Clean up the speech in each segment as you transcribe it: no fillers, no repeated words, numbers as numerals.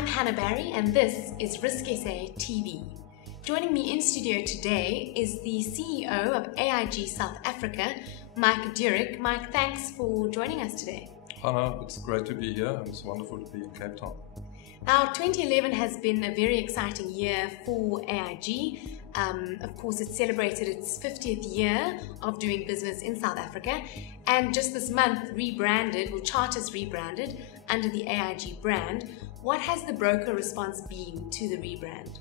I'm Hannah Barry and this is Risk SA TV. Joining me in studio today is the CEO of AIG South Africa, Mike Durek. Mike, thanks for joining us today. Hannah, it's great to be here and it's wonderful to be in Cape Town. Now, 2011 has been a very exciting year for AIG. Of course, it celebrated its 50th year of doing business in South Africa, and just this month Charters rebranded under the AIG brand. What has the broker response been to the rebrand?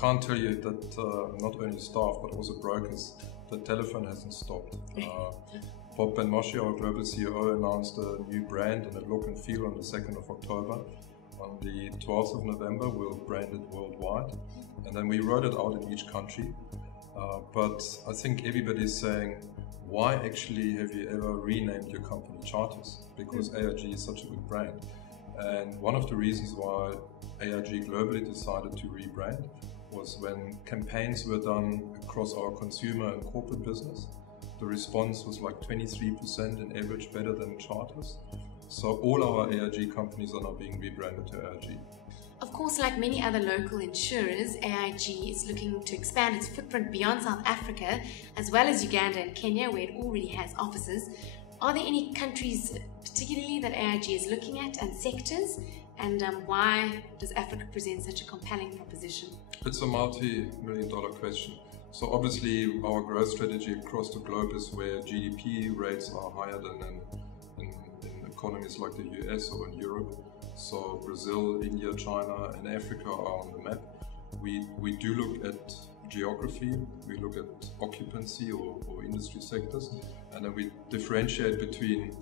Can't tell you that not only staff but also brokers, the telephone hasn't stopped. Bob Ben-Moshe, our global CEO, announced a new brand and a look and feel on the 2nd of October. On the 12th of November, we'll brand it worldwide. And then we rolled it out in each country. But I think everybody's saying, why actually have you ever renamed your company Charters? Because AIG is such a good brand. And one of the reasons why AIG globally decided to rebrand was when campaigns were done across our consumer and corporate business. The response was like 23% in average better than Charters. So all our AIG companies are now being rebranded to AIG. Of course, like many other local insurers, AIG is looking to expand its footprint beyond South Africa, as well as Uganda and Kenya, where it already has offices. Are there any countries particularly that AIG is looking at, and sectors? And why does Africa present such a compelling proposition? It's a multi-million-dollar question. So obviously our growth strategy across the globe is where GDP rates are higher than in economies like the US or in Europe. So Brazil, India, China and Africa are on the map. We do look at geography, we look at occupancy or industry sectors, and then we differentiate between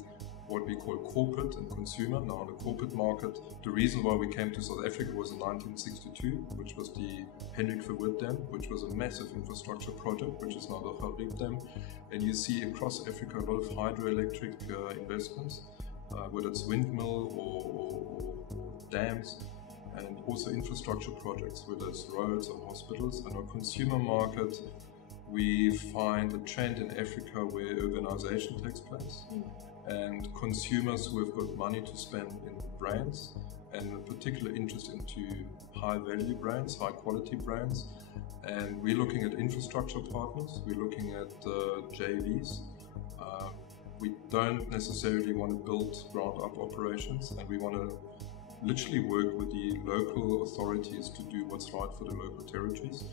what we call corporate and consumer. Now in the corporate market, the reason why we came to South Africa was in 1962, which was the Hendrik Verwoerd Dam, which was a massive infrastructure project, which is now the Durek Dam. And you see across Africa a lot of hydroelectric investments, whether it's windmill or dams, and also infrastructure projects, whether it's roads or hospitals. And our consumer market, we find a trend in Africa where urbanization takes place. And consumers who have got money to spend in brands and a particular interest into high value brands, high quality brands. And we're looking at infrastructure partners, we're looking at JVs. We don't necessarily want to build ground up operations, and we want to literally work with the local authorities to do what's right for the local territories.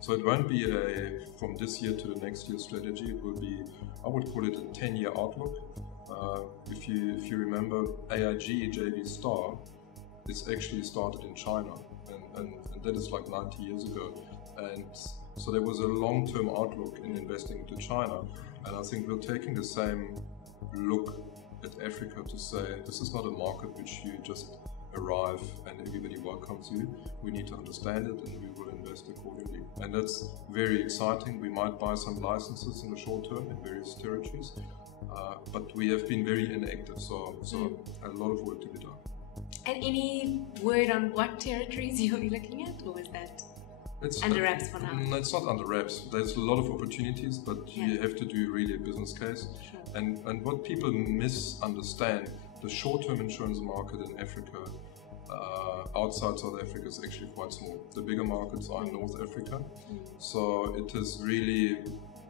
So it won't be a from this year to the next year strategy. It will be, I would call it a 10-year outlook. If you remember, AIG JV Star is actually started in China, and that is like 90 years ago. And so there was a long-term outlook in investing into China, and I think we're taking the same look at Africa to say this is not a market which you just arrive and everybody welcomes you. We need to understand it and we will invest accordingly. And that's very exciting. We might buy some licenses in the short term in various territories, but we have been very inactive, so a lot of work to be done. And any word on what territories you'll be looking at, or is that under wraps for now? No, it's not under wraps. There's a lot of opportunities, but you have to do really a business case. Sure. And what people misunderstand, the short-term insurance market in Africa, outside South Africa, is actually quite small. The bigger markets are in North Africa. So it is really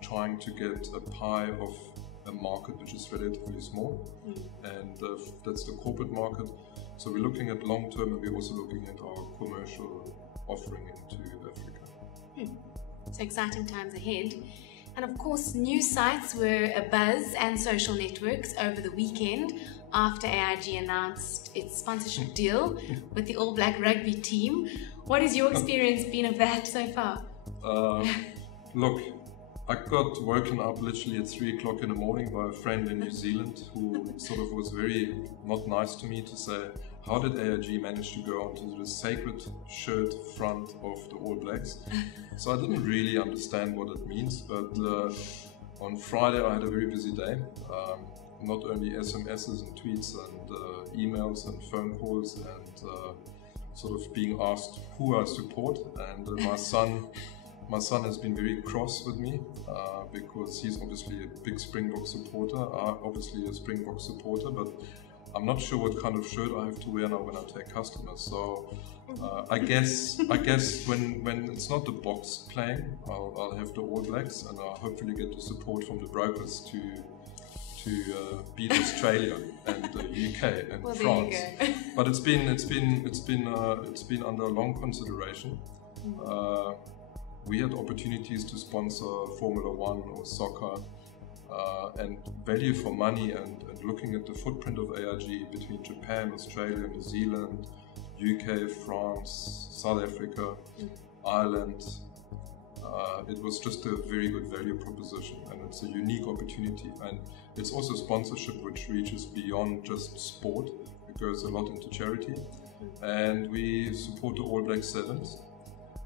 trying to get a pie of a market which is relatively small. And that's the corporate market. So we're looking at long-term, and we're also looking at our commercial offering into Africa. So exciting times ahead. And of course, news sites were abuzz and social networks over the weekend after AIG announced its sponsorship deal with the All Black rugby team. What has your experience been of that so far? Look, I got woken up literally at 3 o'clock in the morning by a friend in New Zealand who sort of was very not nice to me, to say, how did AIG manage to go onto the sacred shirt front of the All Blacks? So I didn't really understand what it means, but on Friday I had a very busy day. Not only SMSs and tweets and emails and phone calls and sort of being asked who I support, and my son has been very cross with me because he's obviously a big Springbok supporter. I'm obviously a Springbok supporter, but I'm not sure what kind of shirt I have to wear now when I take customers. So I guess when it's not the box playing, I'll have the All Blacks, and I'll hopefully get the support from the brokers to beat Australia and the UK and France. There you go. But it's been under long consideration. We had opportunities to sponsor Formula One or soccer, and value for money, and looking at the footprint of AIG between Japan, Australia, New Zealand, UK, France, South Africa, Ireland. It was just a very good value proposition, and it's a unique opportunity. And it's also sponsorship which reaches beyond just sport. It goes a lot into charity. And we support the All Blacks Sevens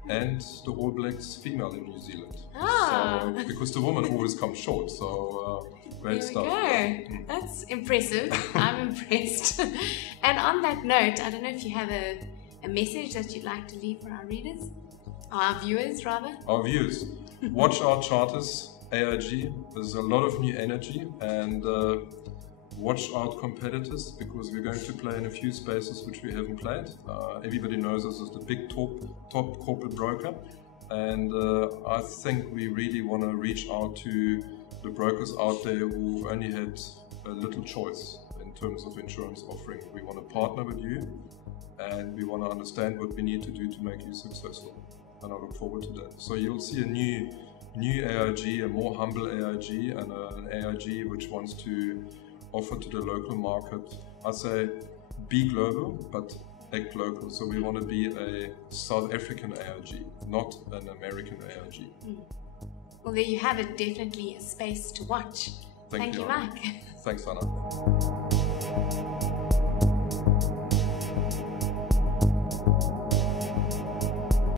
and the All Blacks female in New Zealand. So, because the women always come short, so great stuff. There we go. That's impressive. I'm impressed. And on that note, I don't know if you have a message that you'd like to leave for our readers, or our viewers rather. Our viewers. Watch our charters, AIG. There's a lot of new energy, and watch out competitors, because we're going to play in a few spaces which we haven't played. Everybody knows us as the big top corporate broker, and I think we really want to reach out to the brokers out there who've only had a little choice in terms of insurance offering. We want to partner with you, and we want to understand what we need to do to make you successful, and I look forward to that. So you'll see a new AIG, a more humble AIG, and an AIG which wants to offer to the local market. I say be global, but act local. So we want to be a South African AIG, not an American AIG. Well, there you have it. Definitely a space to watch. Thank you, Mike. Thanks, Anna.